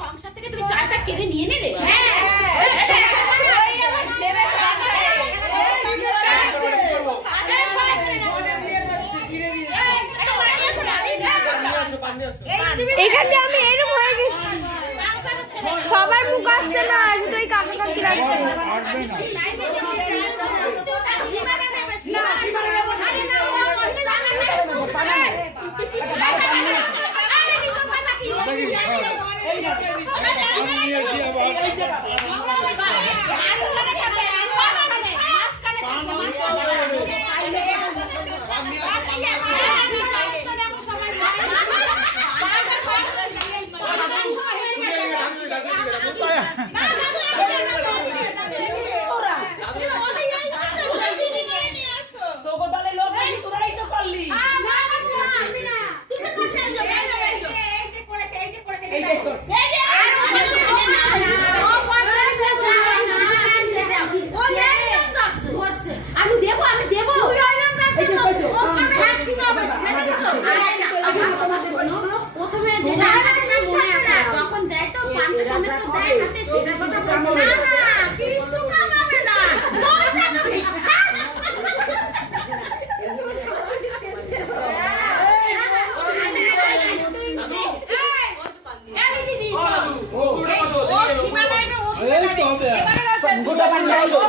সংসার থেকে তুমি চারটা কেড়ে নিয়ে নিলে। এখানে আমি এরকম হয়ে গেছি, সবার মুখ আসছে না, শুধু ওই কাকা কাকি লাগছে।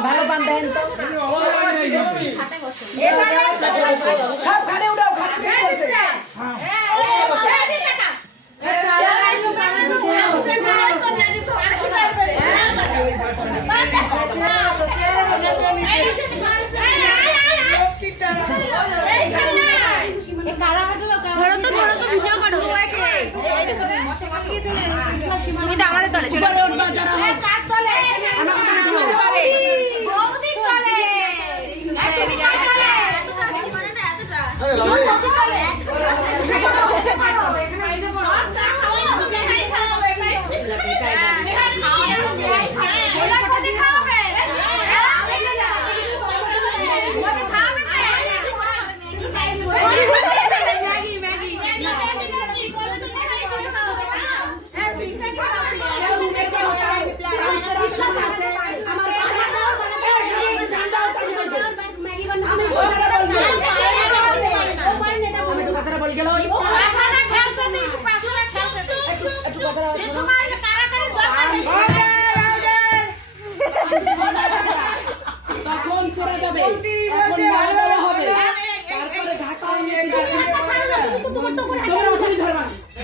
ভালো পান দেন তো সব খানে উঠাও তুমি তো আমাদের দলে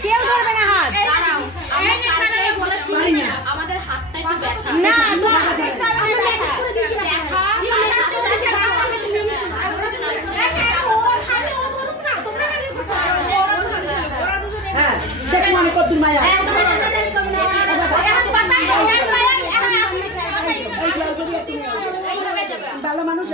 কেউ ধরবে না হাত। আমাদের হাতটা একটু ব্যথা না ভালো মানুষ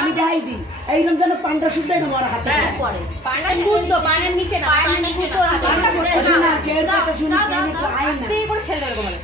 আমি দেখাই দিই এইরকম যেন পান্ডা শুদ্ধ আমার হাতে পানের নিচে না, করে ছেড়ে দেবে মানে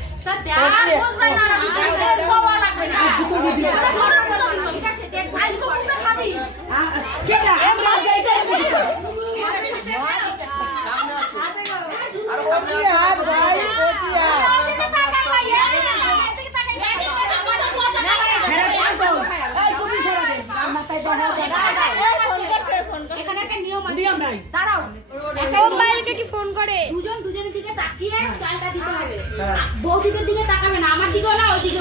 ফোন করে দুজনের দিকে তাকিয়ে চালটা দিতে হবে, বৌদিকের দিকে তাকাবে না, আমার দিকেও না ওই দিকে।